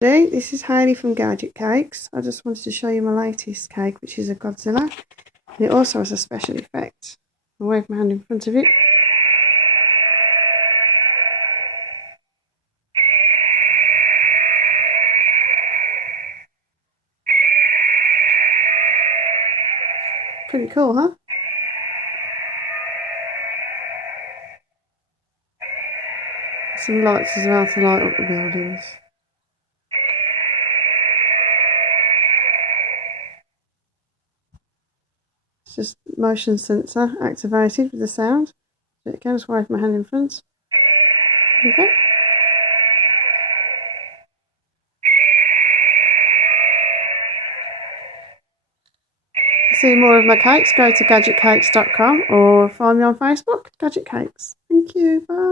This is Hayley from Gadget Cakes. I just wanted to show you my latest cake, which is a Godzilla. And it also has a special effect. I'll wave my hand in front of it. Pretty cool, huh? Some lights as well to light up the buildings. It's just motion sensor activated with the sound. So again, just wave my hand in front. Okay. To see more of my cakes, go to gadgetcakes.com or find me on Facebook, Gadget Cakes. Thank you, bye.